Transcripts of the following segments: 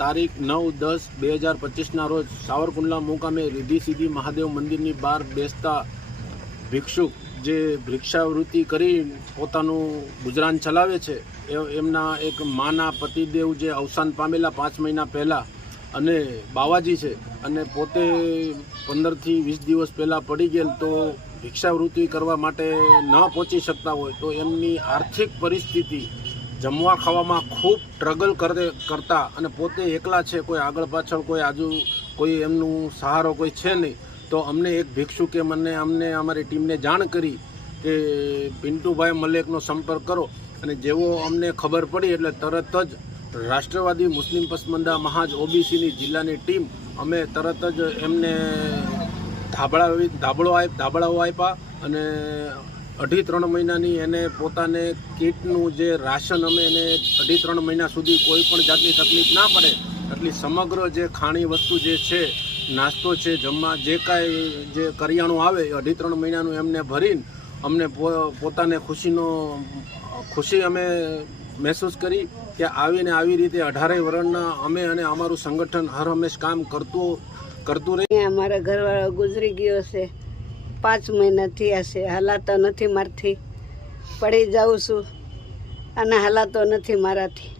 તારીખ 9-10-2025 રોજ સાવરકુંડલા મુકામે રીધી સીધી મહાદેવ મંદિરની બહાર બેસતા ભિક્ષુક જે ભિક્ષાવૃત્તિ કરી પોતાનું ગુજરાન ચલાવે છે એમના એક માના પતિદેવ જે અવસાન પામેલા 5 મહિના પહેલાં અને બાવાજી છે અને પોતે 15થી 20 દિવસ પહેલાં પડી ગયેલ તો ભિક્ષાવૃત્તિ કરવા માટે ન પહોંચી શકતા હોય તો એમની આર્થિક પરિસ્થિતિ જમવા ખાવામાં ખૂબ સ્ટ્રગલ કરતા અને પોતે એકલા છે, કોઈ આગળ પાછળ કોઈ એમનું સહારો કોઈ છે નહીં. તો અમને એક ભિક્ષુકે અમને અમારી ટીમને જાણ કરી કે પિન્ટુભાઈ મલેકનો સંપર્ક કરો અને જેવો અમને ખબર પડી એટલે તરત જ રાષ્ટ્રવાદી મુસ્લિમ પસમંદા મહાજ ઓબીસીની જિલ્લાની ટીમ અમે તરત જ એમને ધાબળાઓ આપ્યા અને 2.5-3 મહિનાની એને પોતાને કીટનું જે રાશન અમે એને 2.5-3 મહિના સુધી કોઈ પણ જાતની તકલીફ ના પડે એટલી સમગ્ર જે ખાણી વસ્તુ જે છે, નાસ્તો છે, જમવા જે કાંઈ જે કરિયાણું આવે એ 2.5-3 મહિનાનું એમને ભરીને અમને પોતાને ખુશી અમે મહેસૂસ કરી કે આવીને આવી રીતે 18 વર્ષના અમે અને અમારું સંગઠન હર હંમેશ કામ કરતું રહે. અમારા ઘરવાળો ગુજરી ગયો છે, 5 મહિના થયા છે. હલાતો નથી મારથી, પડી જાઉં છું અને હલાતો નથી મારાથી.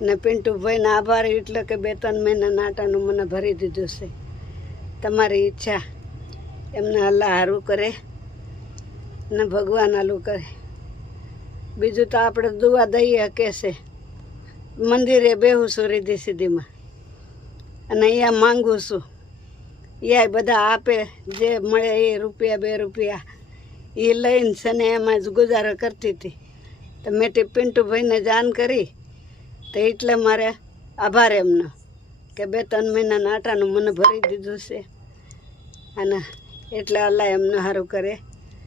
ને પિન્ટુભાઈને આભાર એટલે કે 2-3 મહિના નાટાનું મને ભરી દીધું છે. તમારી ઈચ્છા એમને અલ્લાહ હારું કરે ને ભગવાન હાલું કરે. બીજું તો આપણે દુઆ દઈએ કે છે. મંદિરે બેહું છું રીધી સીધીમાં અને અહીંયા માંગુ છું. યા બધા આપે જે મળે એ ₹2 રૂપિયા એ લઈને છે ને એમાં જ ગુજારો કરતી હતી. તો મેં પિન્ટુભાઈને જાણ કરી તો એટલે મારે આભાર એમનો કે 2-3 મહિના નાટાનું મને ભરી દીધું છે અને એટલે અલ્લાહ એમને સારું કરે.